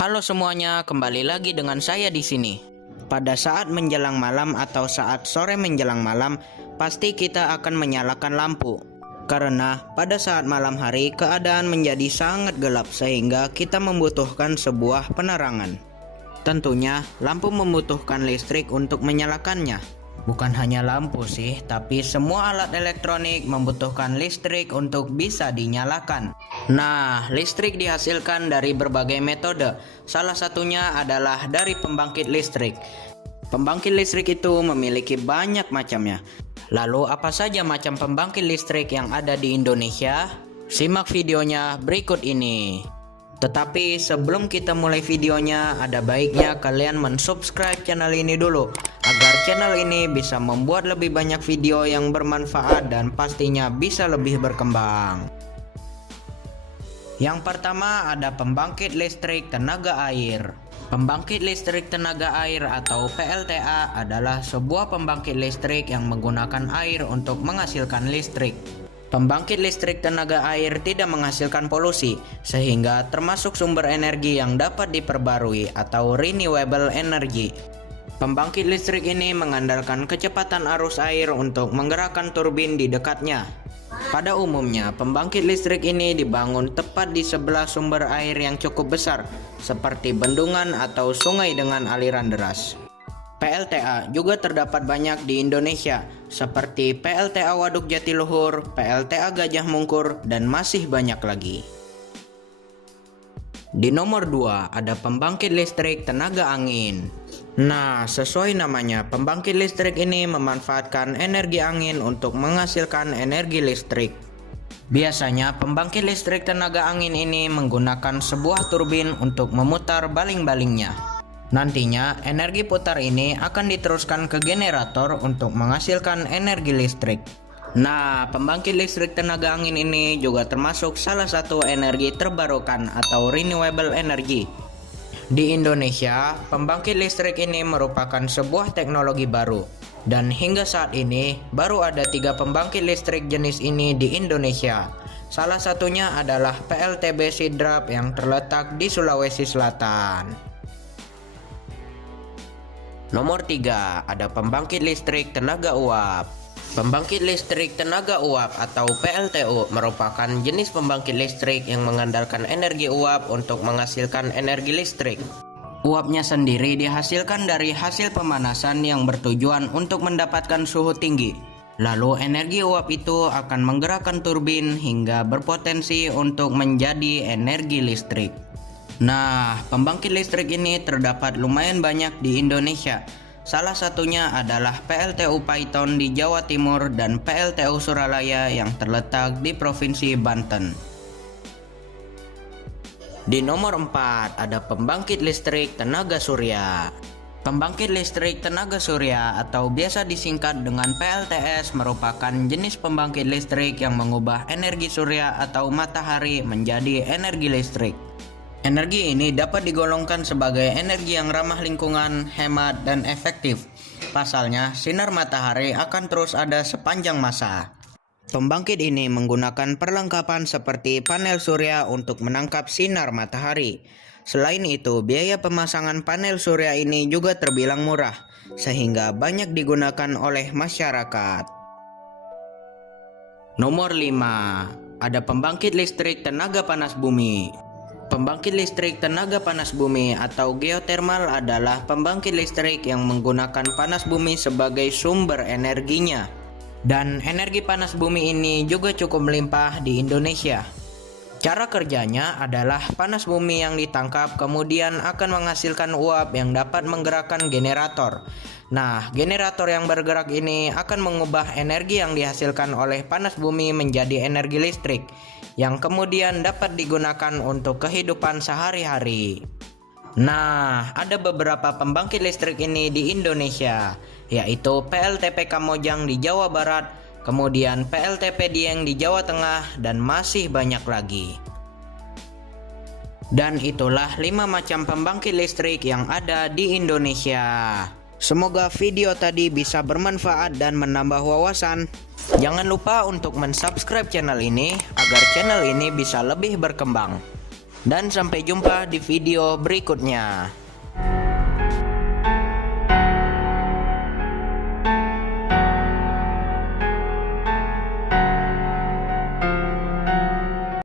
Halo semuanya, kembali lagi dengan saya di sini. Pada saat menjelang malam atau saat sore menjelang malam, pasti kita akan menyalakan lampu. Karena pada saat malam hari keadaan menjadi sangat gelap sehingga kita membutuhkan sebuah penerangan. Tentunya lampu membutuhkan listrik untuk menyalakannya. Bukan hanya lampu sih, tapi semua alat elektronik membutuhkan listrik untuk bisa dinyalakan. Nah, listrik dihasilkan dari berbagai metode. Salah satunya adalah dari pembangkit listrik. Pembangkit listrik itu memiliki banyak macamnya. Lalu apa saja macam pembangkit listrik yang ada di Indonesia? Simak videonya berikut ini. Tetapi sebelum kita mulai videonya, ada baiknya kalian mensubscribe channel ini dulu, agar channel ini bisa membuat lebih banyak video yang bermanfaat dan pastinya bisa lebih berkembang. Yang pertama ada pembangkit listrik tenaga air. Pembangkit listrik tenaga air atau PLTA adalah sebuah pembangkit listrik yang menggunakan air untuk menghasilkan listrik. Pembangkit listrik tenaga air tidak menghasilkan polusi, sehingga termasuk sumber energi yang dapat diperbarui atau renewable energy. Pembangkit listrik ini mengandalkan kecepatan arus air untuk menggerakkan turbin di dekatnya. Pada umumnya, pembangkit listrik ini dibangun tepat di sebelah sumber air yang cukup besar, seperti bendungan atau sungai dengan aliran deras. PLTA juga terdapat banyak di Indonesia, seperti PLTA Waduk Jatiluhur, PLTA Gajah Mungkur, dan masih banyak lagi. Di nomor 2 ada pembangkit listrik tenaga angin. Nah, sesuai namanya, pembangkit listrik ini memanfaatkan energi angin untuk menghasilkan energi listrik. Biasanya pembangkit listrik tenaga angin ini menggunakan sebuah turbin untuk memutar baling-balingnya. Nantinya energi putar ini akan diteruskan ke generator untuk menghasilkan energi listrik. Nah, pembangkit listrik tenaga angin ini juga termasuk salah satu energi terbarukan atau renewable energy. Di Indonesia, pembangkit listrik ini merupakan sebuah teknologi baru. Dan hingga saat ini, baru ada 3 pembangkit listrik jenis ini di Indonesia. Salah satunya adalah PLTB Sidrap yang terletak di Sulawesi Selatan. Nomor 3, ada pembangkit listrik tenaga uap. Pembangkit listrik tenaga uap atau PLTU merupakan jenis pembangkit listrik yang mengandalkan energi uap untuk menghasilkan energi listrik. Uapnya sendiri dihasilkan dari hasil pemanasan yang bertujuan untuk mendapatkan suhu tinggi. Lalu energi uap itu akan menggerakkan turbin hingga berpotensi untuk menjadi energi listrik. Nah, pembangkit listrik ini terdapat lumayan banyak di Indonesia. Salah satunya adalah PLTU Paiton di Jawa Timur dan PLTU Suralaya yang terletak di Provinsi Banten. Di nomor 4 ada pembangkit listrik tenaga surya. Pembangkit listrik tenaga surya atau biasa disingkat dengan PLTS merupakan jenis pembangkit listrik yang mengubah energi surya atau matahari menjadi energi listrik. Energi ini dapat digolongkan sebagai energi yang ramah lingkungan, hemat, dan efektif. Pasalnya, sinar matahari akan terus ada sepanjang masa. Pembangkit ini menggunakan perlengkapan seperti panel surya untuk menangkap sinar matahari. Selain itu, biaya pemasangan panel surya ini juga terbilang murah, sehingga banyak digunakan oleh masyarakat. Nomor 5, ada pembangkit listrik tenaga panas bumi. Pembangkit listrik tenaga panas bumi atau geotermal adalah pembangkit listrik yang menggunakan panas bumi sebagai sumber energinya. Dan energi panas bumi ini juga cukup melimpah di Indonesia. Cara kerjanya adalah panas bumi yang ditangkap kemudian akan menghasilkan uap yang dapat menggerakkan generator. Nah, generator yang bergerak ini akan mengubah energi yang dihasilkan oleh panas bumi menjadi energi listrik, yang kemudian dapat digunakan untuk kehidupan sehari-hari. Nah, ada beberapa pembangkit listrik ini di Indonesia, yaitu PLTP Kamojang di Jawa Barat, kemudian PLTP Dieng di Jawa Tengah, dan masih banyak lagi. Dan itulah 5 macam pembangkit listrik yang ada di Indonesia. Semoga video tadi bisa bermanfaat dan menambah wawasan. Jangan lupa untuk mensubscribe channel ini agar channel ini bisa lebih berkembang. Dan sampai jumpa di video berikutnya.